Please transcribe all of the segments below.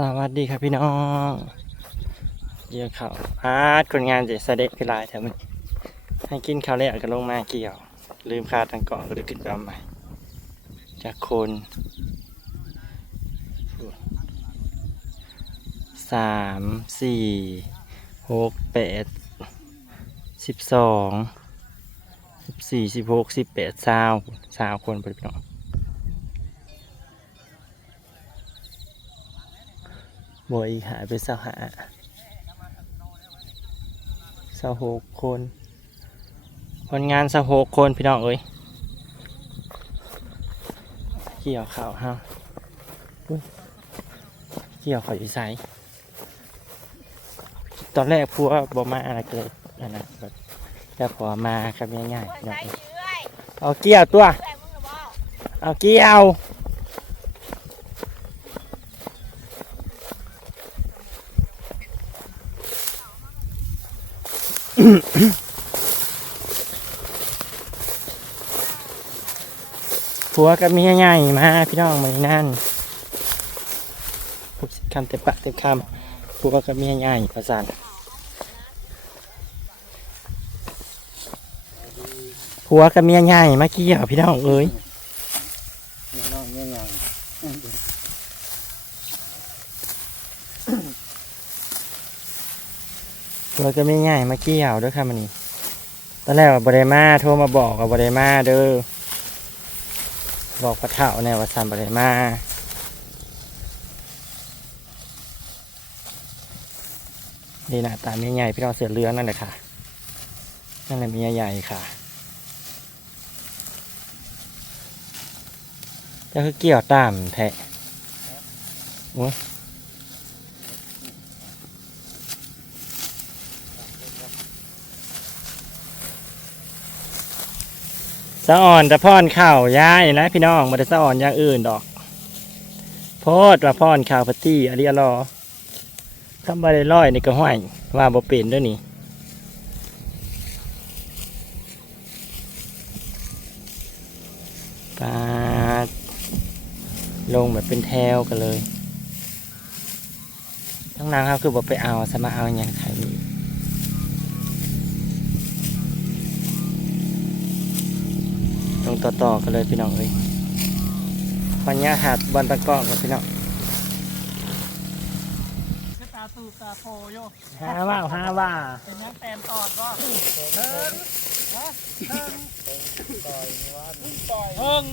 สวัสดีครับพี่น้องเกี่ยวข่าวอาร์ตคนงานเจสเด็จคือลายแถวมันให้กินข้าวแล้วก็ลงมาเกี่ยว ลืมคาทางเกาะก็เลยขึ้นไปเอาใหม่ จากคนสามสี่หกแปดสิบสองสิบสี่สิบหกสิบแปดสาวสาวคนไปพี่น้อง บอยหายไปสหาสหกคนคนงานสหกคนพี่น้องเอ้ยเกี่ยวข่าวฮะเกี่ยวข่าวอยู่ไสตอนแรกพัวบอมาอะไรเกิดอันนั้นแบบแล้วพอมาครับง่ายๆพี่น้องเอ้ยเอาเกี่ยวตัว เอาเกี่ยว ผัวกับเมียใหญ่มาพี่น้องมานั่นพูดคำเต็มปากเต็มคำผัวกับเมียใหญ่ประสานผัวกับเมียใหญ่มาเกี่ยวพี่น้องเอ้ย น้องเนี่งผัวกับเมียมาเกี่ยวด้วยค่ะมันนี่ตอนแรกว่าบริมาโทรมาบอกว่าบริมาเด้อบอกพระเถ่าเนี่ยว่าสันบริมานี่นะตามีใหญ่พี่น้องเสือเรือนั่นแหละค่ะ นั่นแหละมีใหญ่ค่ะก็คือเกี่ยวตามแทะโอ้ สะอ่อนจะพ่อนข้าวย้ายนะพี่น้องมาได้สะอ่อนอย่างอื่นดอกโพดว่าพ่อนข้าวพัตตี้อริยรอทำบาได้ร้อยนี่ก็ห้อยว่าบ่เป็นด้วยนี่ปาดลงแบบเป็นแถวกันเลยทั้งนางครับคือบอกไปเอาสมาเอาอย่างไทยนี่ลง ต่อๆกันเลยพี่น้องเอ้ยปัญญาหัดบันตะกอกกับพี่น้องตาตูตาโพโยฮาว่าฮาว่าเป็นนักแตนตอดว่าเทิงฮะเทิงต่อยว่าต่อยเทิง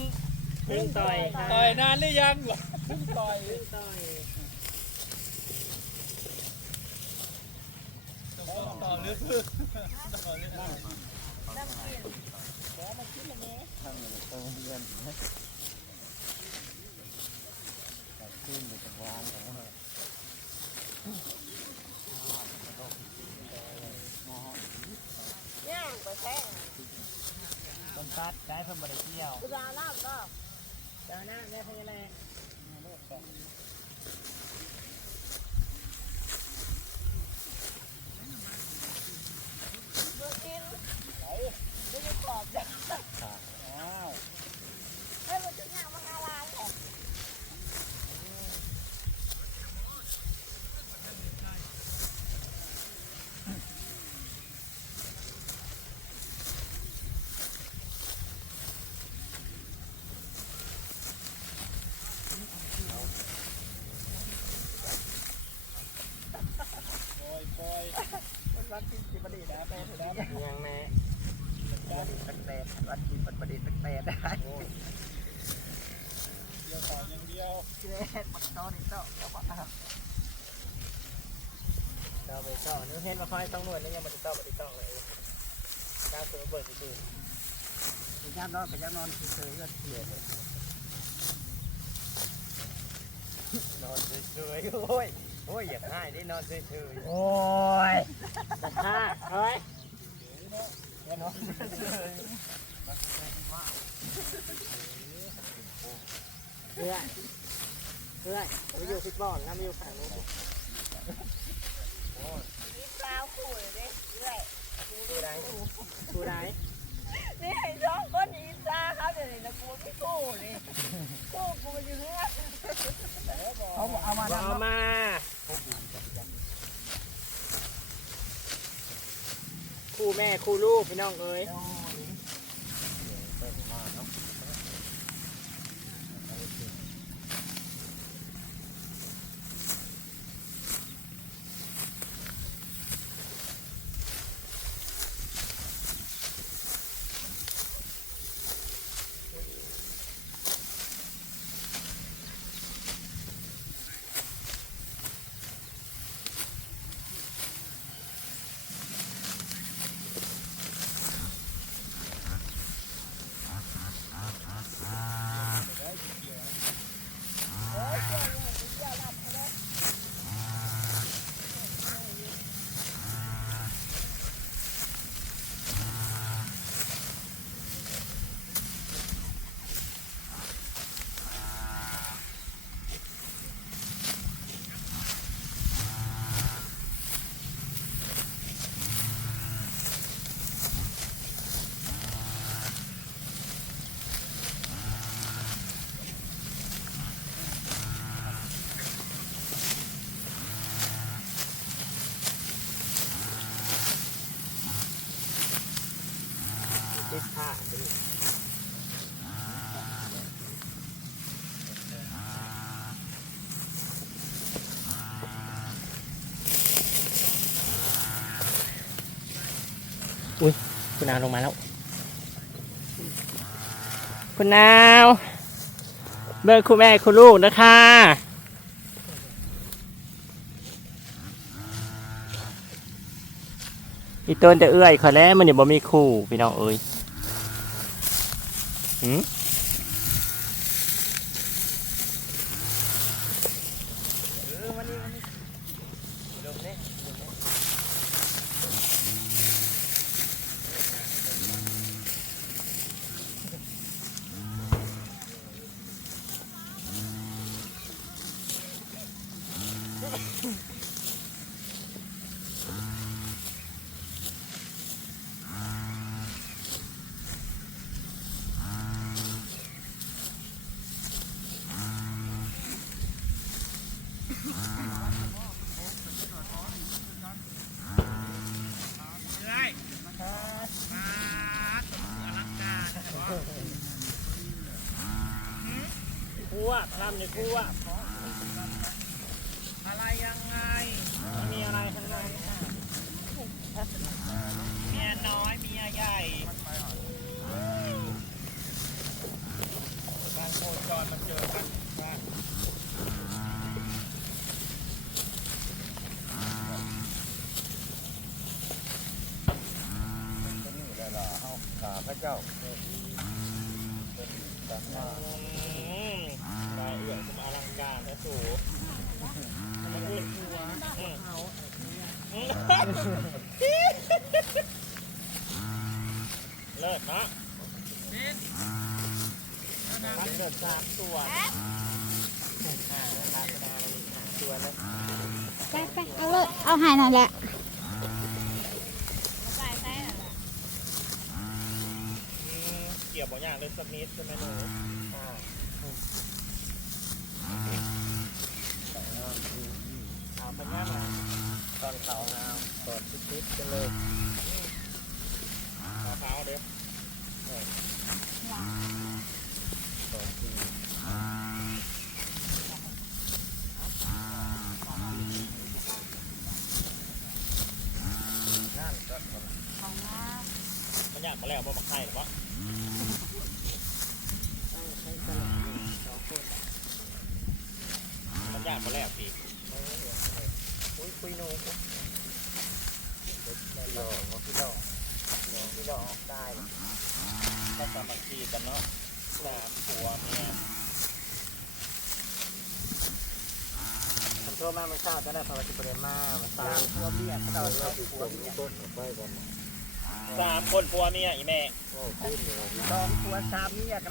เพิ่งต่อยต่อยนานหรือยังวะเพิ่งต่อยต่อหรือ เพิ่งต่อหรือเพิ่งย่างไปแท้ต้นซัดได้เพิ่มบริเที่ยวกุดาน้ำก็จานะได้พยาแรง ดูกินดูยังกรอบจ้ะ อ้าว เฮ้ยมันจะย่างมันอาลานแหละ ปล่อยปล่อยมันรักกินกินประดิษฐ์นะไปเถอะนะ ยังแม่ ประดิษฐ์แปลกๆรักกินประดิษฐ์แปลกๆได้เดียวต่ออย่างเดียวแรกมันตอนนี้เจ้าเจ้าว่า เจ้าไป เห็นมาไฟต้องนวดแล้วยังบริเจ้าบริเจ้าเลยก้าวตัวเบิดตื่นไปย่านนอนไปย่านนอนเฉยๆก็เสียเลยนอนเฉยๆโอ้ยโอ้ยอยากให้ได้นอนเฉยๆโอ้ยฮ่าเฮ้ยย่านอนเฉยเพื่อนเพื่อนไปอยู่ฟิตบอลนะไม่อยู่ฝั่งนู้น ดูได้นี่ไอ้น้องคนอีซ่าครับเดี๋ยวนี้นะกูไม่กูเลยกูกูยู่งเขาเอามาเอามาคู่แม่คู่ลูกพี่น้องเอ้ย ติดผ้าอุ้ยคุณนาวลงมาแล้ว คุณนาวเบอร์คุณแม่คุณลูกนะคะอีต้นจะเอื้อยขอแล้วมันเดี๋ยวบ่มีคู่พี่น้องเอ้ย หื ในคู่อะอะไรยังไงมีอะไรข้างในเมียน้อยเมียใหญ่บางโคจรมาเจอกันบ้านขาพระเจ้า อืมได้เอื้อยสมอลังการนะสูมันพูด เลิศนะมันเลิศสามตัวอ่าราคาดาวสามตัวไปไปเอาเลยเอาหายหน่อยแหละใส่ใส่เกี่ยวบ่อย่างเลยสักนิดใช่ไหมหนูอ่าเอาเป็นว่ามา ตอนเขางามตอนชิดๆกันเลยขาวๆเด้อมันอยากมาแล้วบ่มาไข่หรอวะมันอยากมาแล้วพี่ คุยคุยหนูพี่ดอกพี่ดอกพี่ดอกได้ก็สามัคคีกันเนาะสามผัวเมียทำโทษมากไม่ทราบจะได้ภาวะจิตเปรมามาสามผัวเมียเราเราผัวเมียสามคนผัวเมียอีแม่สองตัวสามเมียกัน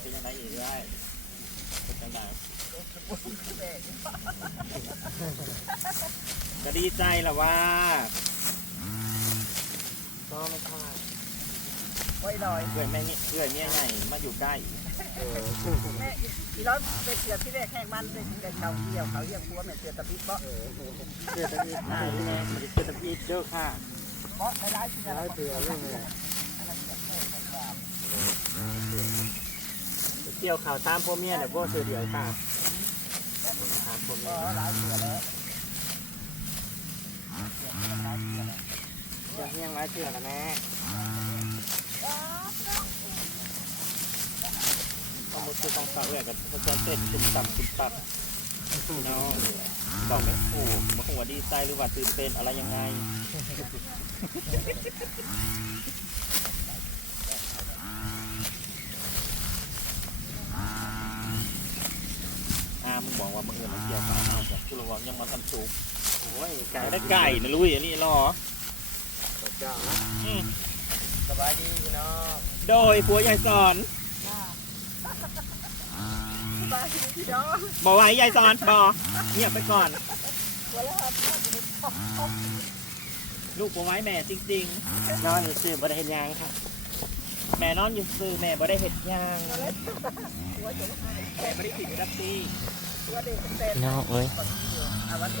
เป็นยังไงอีกได้เป็นยังไง ก็ดีใจแหละว่าก็ไม่พลาดไว้ลอยเพื่อนแม่นี่เพื่อนเมียใหญ่มาอยู่ใกล้แม่อีที่เราเป็นเสือที่แรกแห้งมันเป็นแต่เขาเกี่ยวเขาเรียกพัวแม่เสือตะพิเบาะเสื้อตะอีค่ะแม่เสื้อตะอีเด้อค่ะเบาะหลายๆเสือหลายเสือเรื่องเลยเกี่ยวข่าวตามพ่อเมียเดี๋ยวบ่เสื้อเดียวค่ะ ตามพ่อเมียหลายเสือแล้วจะเฮียงไว้เสื้อละแม่ต้องมุดคือต้องฝากไว้กับพระเจ้าเต้นตุ้มต่ำตุ้มต่ำเนาะบอกไม่ถูกมันคงว่าดีใจหรือว่าตื่นเต้นอะไรยังไง มึงบอกว่ามึงเออมันเกี่ยวกับเอาจากกูระวังยังมาทำสูงโอ้ยไก่ได้ไก่นะลุยอันนี้รออืมสบายดีพี่น้องโดยผัวใหญ่สอนสบายดีพี่น้องบอกว่าให้ยายสอนบอเงียบไปก่อนลูกบัวไว้แม่จริงๆนอนอยู่ซื่อบ่ได้เห็นยางค่ะ แม่นอนอยู่ซื่อแม่บ่ได้เห็นยางแม่ไม่ได้ติดดักซี่ตัวเด็กเป็น พี่น้องเอ้ย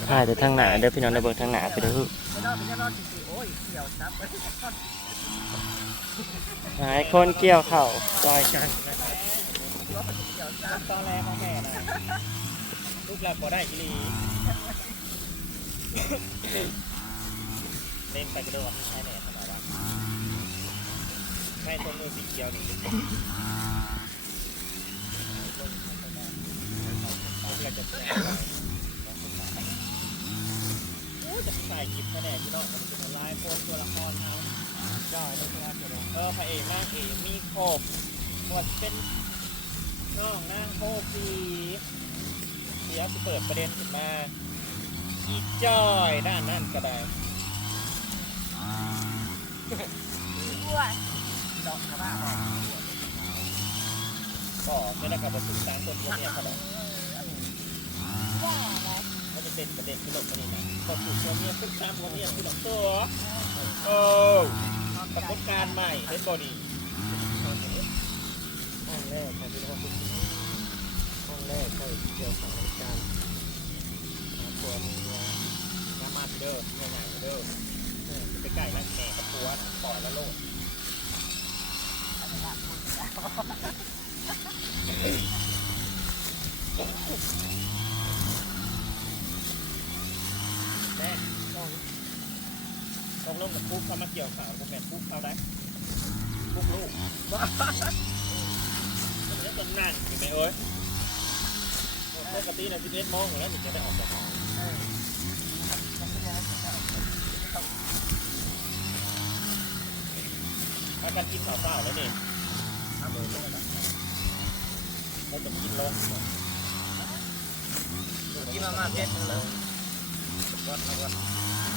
ถ่ายแต่ทางหนาเด้อพี่น้องได้เบิ่งทางหนาไปเด้อไม่นอนไม่นอนจริงๆโอ้ยเกี่ยวซับหายคนเกี่ยวเข่าซอยกันตอนแรกของแม่นะลูกหลับบ่ได้อีหลีเล่นไปก็เด้อว่ไม่ใช่แน่ขนาดนั้นแม่ตัวมือสีเขียวนี่ลูกอยาก จะแสดงโอ้จะใส่คลิปแน่พี่น้องมันจะเป็นลายโพสตัวละครเอาได้แล้วก็เออพระเอกนางเอกมีครบหมดเป็นน้องนางโคปีเดี๋ยวจะเปิดประเด็นขึ้นมาอีจอยด้านนั้นก็ได้อ้วนดอกกระบ้าก็ไม่ได้กับมาถึงสามคนเนี้เขาบอก เขาจะเป็นประเด็นที่ลงมานี่นะพอถูกตัวเมียขึ้นตามตัวเมียคือดอกตัวโอ้ปรากฏการณ์ใหม่เฮดบอดี้ห้องแรกใครับพี่น้องห้องแรกใช่เกี่ยวกับการหาตัวเมียน้ำมันเด้อเมื่อไหร่เด้อเออไปใกล้แล้วแหน่กับตัวปล่อยแล้วโลด แม่ต้องต้องลง กับปุ๊กเขามาเกี่ยวข่าวผมแม่นปุ๊กเขาได้ปุ๊กลูกมันจะต้องนั่นอยู่ไหมเอ้ยปกตินะสิบเอ็ดโมงแล้วถึงจะได้ออกจากห้องถ้ากันกินข้าวเปล่าแล้วนี่เราจะกินลงก่อนกินมามาเจ็ดเลยวัดนะวัด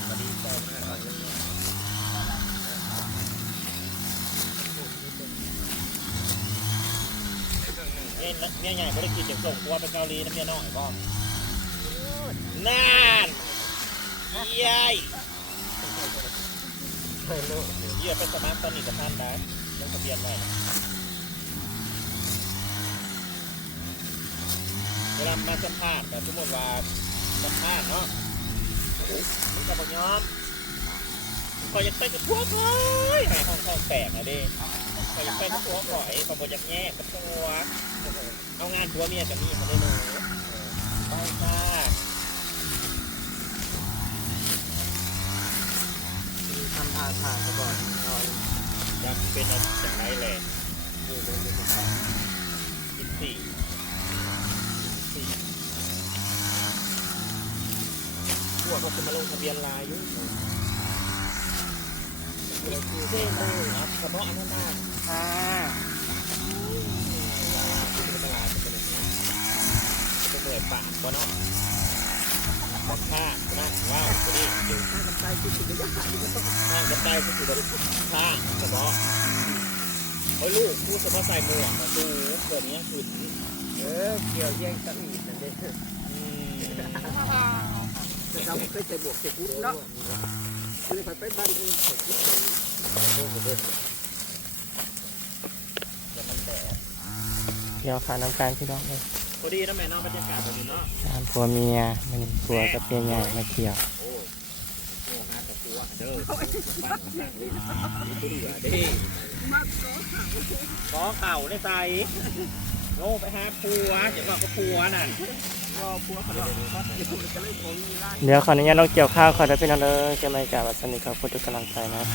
สวัสดีต่อมาเนี่ย เนี่ยใหญ่ไม่ได้กินอย่างส่งตัวไปเกาหลีนะเมียน้อยบ้องน่านเย้ยเยี่ยเป็นสมาร์ทตอนนี้กับท่านได้ลงทะเบียนไว้เวลามาสัมภาษณ์แบบสมมติว่าสัมภาษณ์เนาะมึงกับบอกยอมคอยอยากไปกับพวกเลยห้องห้องแตกอะเด้ ไปกับพวกก่อยคอยบอยากแยกกับตัวเอางานผัวเมียกับมีมาได้หนูไปค่ะมีทำท่าทางก่อนอยากเป็นอะไรจากไหนแหละกินสี่สี่พวกเขาจะมาลงทะเบียนลายอยู่ ครับเฉพาะอันนั้นได้ค่ะตลาดจะเป็นอย่างนี้จะเหนื่อยปากกว่าเนาะราคานะว้าวตัวนี้อยู่ถ้ากันใจที่สุดเลยยังหายก็ต้องห้างกระจายก็คือแบบข้างเฉพาะเฮ้ยลูกพูดเฉพาะใส่หมวกมาดูเกิดนี้ขึ้นเออเกี่ยวแย่งกันอีกนั่นเองอืมแต่เราเคยใจบวกใจพุทธเนาะ คือไปไปบ้านอื่นเสร็จเดี๋ยวมันแตกเกี่ยวขาน้ำตาลพี่น้องเลยโพอดีนะแม่น้องบรรยากาศแบบนี้เนาะตามผัวเมียมันผัวกับเมียใหญ่มาเกี่ยวโอ้หากับตัวเด้อบ้านต่างๆเลยมีตัวเหลือเด้ขอเข่าได้ใส่ โง่ไปหาผัวอย่าบอกก็ผัวนั่นก็ผัวเขาเนาะอยู่ก็เลยผมมีร้านเดี๋ยวขออนุญาตลองเกี่ยวข้าวขอได้พี่น้องเด้อเกี่ยวไม่กับวัสนิทขอบคุณทุกกำลังใจนะครับ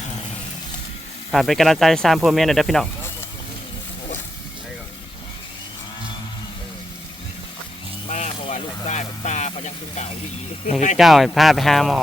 ฝากเป็นกำลังใจสามผัวเมียหน่อยเด้อพี่น้องมาเพราะว่าลูกชายเป็นตาเขายังเป็นเก่าอยู่อีกนี่คือเก้าให้พาไปหาหมอ